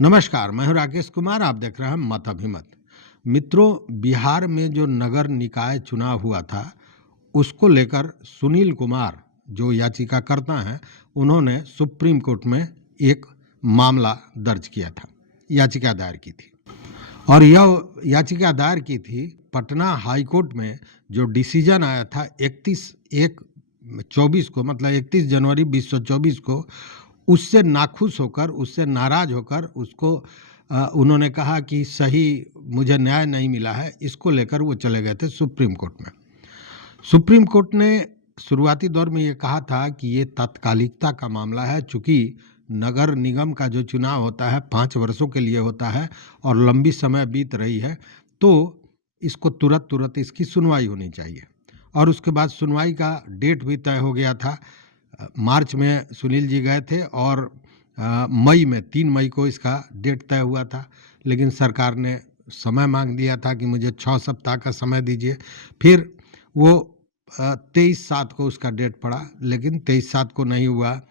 नमस्कार, मैं हूं राकेश कुमार। आप देख रहे हैं मत अभिमत। मित्रों, बिहार में जो नगर निकाय चुनाव हुआ था, उसको लेकर सुनील कुमार जो याचिकाकर्ता हैं, उन्होंने सुप्रीम कोर्ट में एक मामला दर्ज किया था, याचिका दायर की थी। और यह याचिका दायर की थी पटना हाई कोर्ट में। जो डिसीजन आया था 31/1/24 को, मतलब 31 जनवरी 2024 को, उससे नाखुश होकर, उससे नाराज होकर उसको उन्होंने कहा कि सही मुझे न्याय नहीं मिला है। इसको लेकर वो चले गए थे सुप्रीम कोर्ट में। सुप्रीम कोर्ट ने शुरुआती दौर में ये कहा था कि ये तात्कालिकता का मामला है, चूँकि नगर निगम का जो चुनाव होता है 5 वर्षों के लिए होता है और लंबी समय बीत रही है, तो इसको तुरंत इसकी सुनवाई होनी चाहिए। और उसके बाद सुनवाई का डेट भी तय हो गया था। मार्च में सुनील जी गए थे और मई में 3 मई को इसका डेट तय हुआ था, लेकिन सरकार ने समय मांग दिया था कि मुझे 6 सप्ताह का समय दीजिए। फिर वो 23/7 को उसका डेट पड़ा, लेकिन 23/7 को नहीं हुआ।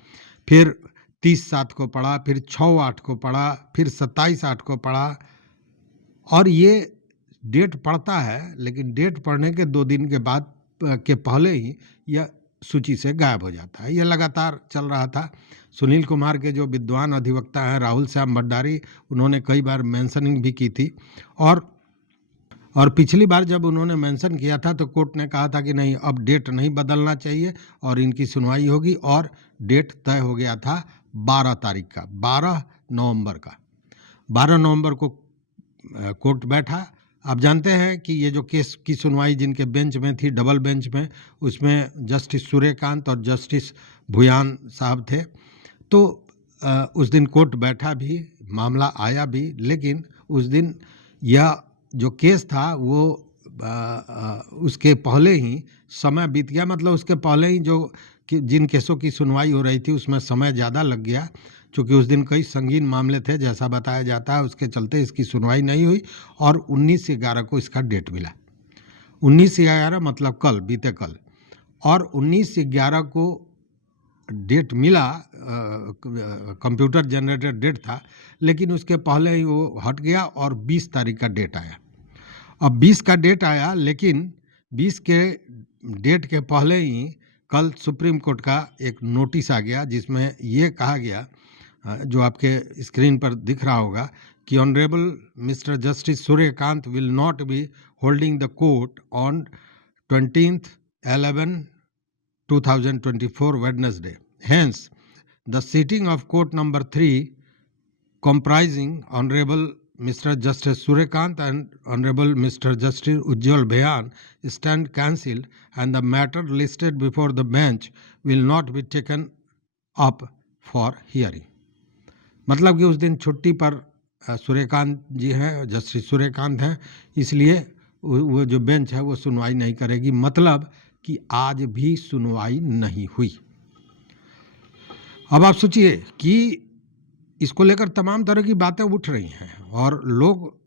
फिर 30/7 को पड़ा, फिर 6/8 को पड़ा, फिर 27/8 को पड़ा। और ये डेट पड़ता है, लेकिन डेट पड़ने के 2 दिन के बाद के पहले ही यह सूची से गायब हो जाता है। यह लगातार चल रहा था। सुनील कुमार के जो विद्वान अधिवक्ता हैं राहुल श्याम भंडारी, उन्होंने कई बार मेंशनिंग भी की थी। और पिछली बार जब उन्होंने मेंशन किया था तो कोर्ट ने कहा था कि नहीं, अब डेट नहीं बदलना चाहिए और इनकी सुनवाई होगी। और डेट तय हो गया था 12 तारीख का, 12 नवंबर का। 12 नवंबर को कोर्ट बैठा। आप जानते हैं कि ये जो केस की सुनवाई जिनके बेंच में थी, डबल बेंच में, उसमें जस्टिस सूर्यकांत और जस्टिस भुयान साहब थे। तो उस दिन कोर्ट बैठा भी, मामला आया भी, लेकिन उस दिन यह जो केस था वो उसके पहले ही समय बीत गया। मतलब उसके पहले ही जिन केसों की सुनवाई हो रही थी उसमें समय ज़्यादा लग गया, क्योंकि उस दिन कई संगीन मामले थे जैसा बताया जाता है। उसके चलते इसकी सुनवाई नहीं हुई और 19/11 को इसका डेट मिला। 19/11 मतलब कल, बीते कल। और 19/11 को डेट मिला, कंप्यूटर जनरेटेड डेट था, लेकिन उसके पहले ही वो हट गया और 20 तारीख का डेट आया। अब 20 का डेट आया, लेकिन 20 के डेट के पहले ही कल सुप्रीम कोर्ट का एक नोटिस आ गया, जिसमें ये कहा गया, जो आपके स्क्रीन पर दिख रहा होगा, कि honourable mister justice Suryakant will not be holding the court on 20/11/2024 Wednesday. Hence, the sitting of court number 3 comprising Honorable Mr. Justice Suryakant and Honorable Mr. Justice Ujjwal Bhayan stand cancelled, and the matter listed before the bench will not be taken up for hearing. मतलब कि उस दिन छुट्टी पर सूर्यकांत जी हैं, justice Suryakant हैं, इसलिए वो जो बेंच है वो सुनवाई नहीं करेगी। मतलब कि आज भी सुनवाई नहीं हुई। अब आप सोचिए कि इसको लेकर तमाम तरह की बातें उठ रही हैं और लोग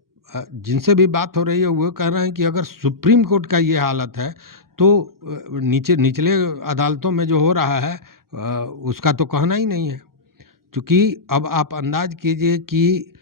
जिनसे भी बात हो रही है वो कह रहे हैं कि अगर सुप्रीम कोर्ट का ये हालत है तो निचले अदालतों में जो हो रहा है उसका तो कहना ही नहीं है। क्योंकि अब आप अंदाज कीजिए कि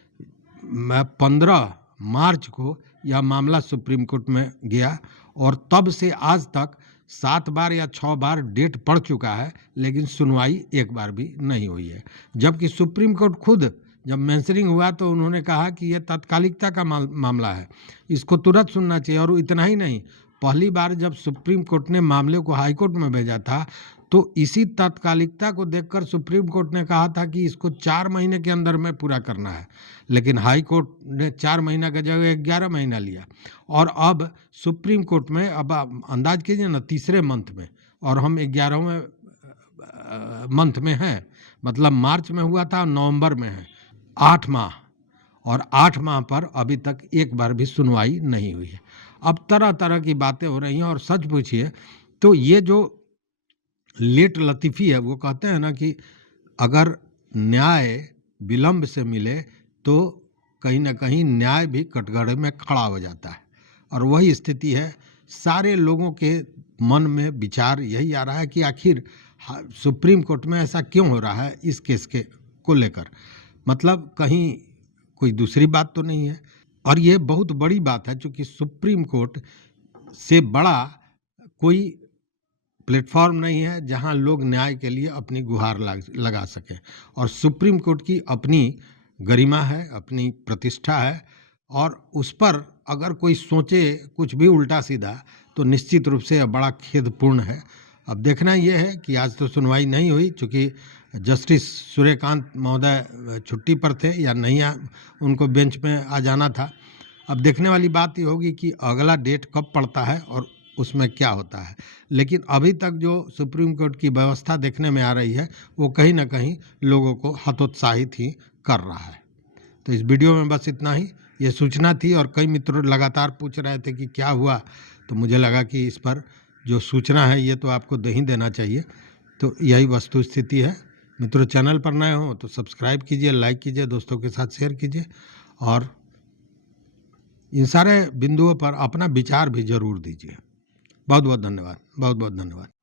15 मार्च को यह मामला सुप्रीम कोर्ट में गया और तब से आज तक 7 बार या 6 बार डेट पड़ चुका है, लेकिन सुनवाई एक बार भी नहीं हुई है। जबकि सुप्रीम कोर्ट खुद जब मेंशनिंग हुआ तो उन्होंने कहा कि यह तात्कालिकता का मामला है, इसको तुरंत सुनना चाहिए। और इतना ही नहीं, पहली बार जब सुप्रीम कोर्ट ने मामले को हाई कोर्ट में भेजा था तो इसी तात्कालिकता को देखकर सुप्रीम कोर्ट ने कहा था कि इसको 4 महीने के अंदर में पूरा करना है, लेकिन हाई कोर्ट ने 4 महीना की जगह 11 महीना लिया। और अब सुप्रीम कोर्ट में, अब अंदाज कीजिए ना, तीसरे मंथ में, और हम 11वें मंथ में हैं। मतलब मार्च में हुआ था, नवंबर में है, 8 माह, और 8 माह पर अभी तक एक बार भी सुनवाई नहीं हुई है। अब तरह तरह की बातें हो रही हैं। और सच पूछिए तो ये जो लेट लतीफ़ी है, वो कहते हैं ना कि अगर न्याय विलंब से मिले तो कहीं ना कहीं न्याय भी कटघरे में खड़ा हो जाता है। और वही स्थिति है। सारे लोगों के मन में विचार यही आ रहा है कि आखिर सुप्रीम कोर्ट में ऐसा क्यों हो रहा है इस केस को लेकर। मतलब कहीं कोई दूसरी बात तो नहीं है। और ये बहुत बड़ी बात है, चूँकि सुप्रीम कोर्ट से बड़ा कोई प्लेटफॉर्म नहीं है जहां लोग न्याय के लिए अपनी गुहार लगा सकें। और सुप्रीम कोर्ट की अपनी गरिमा है, अपनी प्रतिष्ठा है, और उस पर अगर कोई सोचे कुछ भी उल्टा सीधा तो निश्चित रूप से यह बड़ा खेदपूर्ण है। अब देखना यह है कि आज तो सुनवाई नहीं हुई, चूँकि जस्टिस सूर्यकांत महोदय छुट्टी पर थे या नहीं, उनको बेंच में आ जाना था। अब देखने वाली बात ये होगी कि अगला डेट कब पड़ता है और उसमें क्या होता है। लेकिन अभी तक जो सुप्रीम कोर्ट की व्यवस्था देखने में आ रही है वो कहीं ना कहीं लोगों को हतोत्साहित ही कर रहा है। तो इस वीडियो में बस इतना ही, ये सूचना थी। और कई मित्र लगातार पूछ रहे थे कि क्या हुआ, तो मुझे लगा कि इस पर जो सूचना है ये तो आपको ही देना चाहिए। तो यही वस्तु स्थिति है। मित्रों, चैनल पर नए हो तो सब्सक्राइब कीजिए, लाइक कीजिए, दोस्तों के साथ शेयर कीजिए, और इन सारे बिंदुओं पर अपना विचार भी जरूर दीजिए। बहुत बहुत धन्यवाद, बहुत बहुत धन्यवाद।